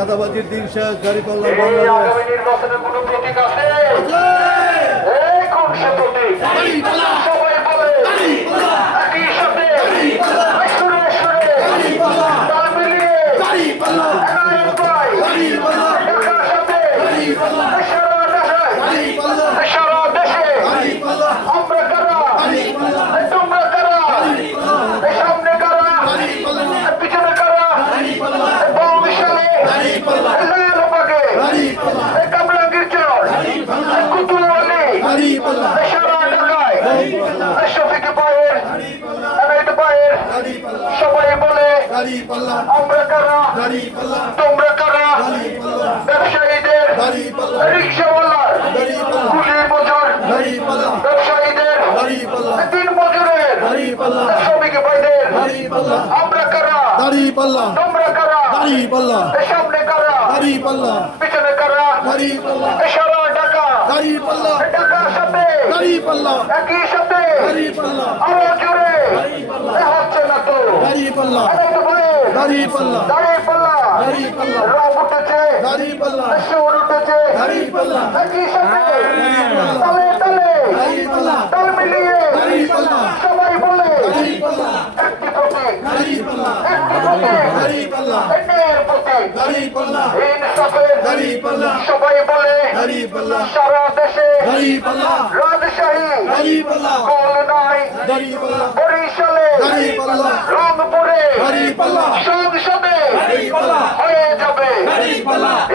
চাঁদাবাজির দিন শেষ গাড়ি পাল্লা বাংলাদেশ আগামী নির্বাচনের কোনো প্রতীক আছে এই কোন সে প্রতীক দাড়ি পাল্লা সবাই বলে দাড়ি পাল্লা একই সাথে পাল্লা। সুরে সুরে দাড়ি পাল্লা তাল মিলিয়ে দাড়ি পাল্লা একাই উপায় দাড়ি পাল্লা ঢাকার সাথে দাড়ি পাল্লা সারা দেশে দাড়ি পাল্লা সারা দেশে দাড়ি পাল্লা আমরা কারা দাড়ি পাল্লা তোমরা কারা এই সামনে কারা দাড়ি পাল্লা পিছনে কারা দাড়ি পাল্লা বংশালে দাড়ি পাল্লা লাল পাগে দাড়ি পাল্লা এই কামরাঙ্গীর চর কুতুয়ালি দাড়ি পাল্লা সারা ঢাকায় শফিক পায়ের এনাইত পায়ের দাড়ি পাল্লা সবাই বলে দাড়ি পাল্লা আমরা কারা দাড়ি পাল্লা তোমরা কারা দাড়ি পাল্লা ব্যবসায়ীদের দাড়ি পাল্লা রিক্সাওয়ালার দাড়ি পাল্লা কুলির মজুর দাড়ি পাল্লা ব্যবসায়ীদের দাড়ি পাল্লা দিন মজুরের দাড়ি পাল্লা শ্রমিক ভাইদের দাড়ি পাল্লা আমরা কারা দাড়ি পাল্লা তোমরা কারা দাড়ি পাল্লা সামনে কারা দাড়ি পাল্লা পিছনে কারা দাড়ি পাল্লা এই ঢাকা দাড়ি পাল্লা এই সাথে দাড়ি পাল্লা একই সাথে দাড়ি পাল্লা আরও জোরে এ হচ্ছে না তো দাড়ি পাল্লা দাড়ি পাল্লা দাঁড়িয়ে পাল্লা দাড়ি পাল্লা রব উঠেছে দাড়ি পাল্লা সুর উঠেছে দাড়ি পাল্লা একই সাথে। তালে তালে দাড়ি পাল্লা তাল মিলিয়ে দাড়ি পাল্লা সবাই বলে দাড়ি পাল্লা একটি প্রতীক দাড়ি পাল্লা একটি প্রতীক দাড়ি পাল্লা একের প্রতীক দাড়ি পাল্লা ইনসাফের দাড়ি পাল্লা সবাই বলে দাড়ি পাল্লা সারা দেশে দাড়ি পাল্লা রাজশাহী দাড়ি পাল্লা দাড়ি পাল্লা বরিশালে রংপুরে সংসদে হয়ে যাবে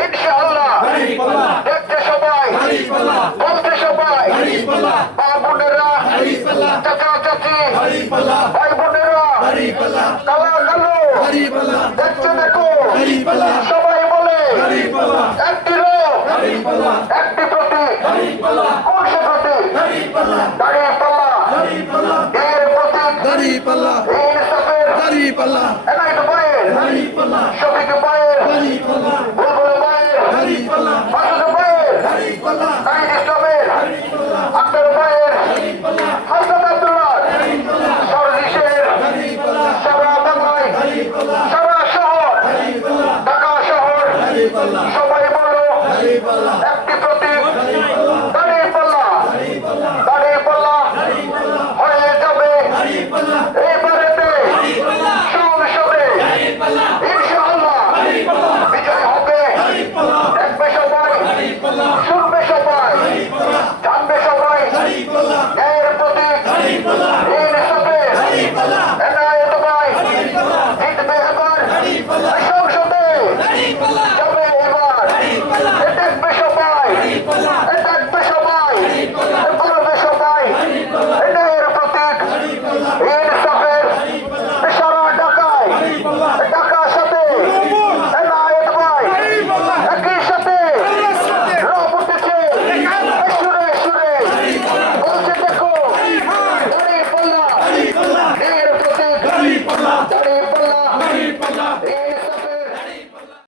ইনশাআল্লাহ দেখতে সবাই বলতে সবাই মা বোনেরা চাচা চাচি ভাই বোনেরা কালা কালো দেখতে দেখো সবাই বলে একটি লোক একটি প্রতীক কোন সে প্রতীক দাঁড়িয়ে পাল্লা এর দাড়ি পাল্লা দাড়ি পাল্লা দাড়ি পাল্লা দাড়ি পাল্লা দাড়ি পাল্লা দাড়ি পাল্লা আক্তার পায়ের হাসান আব্দুল্লাহ সরজিশের সারা বাংলায় সারা শহর ঢাকা শহর সবাই বলো একটি প্রতীক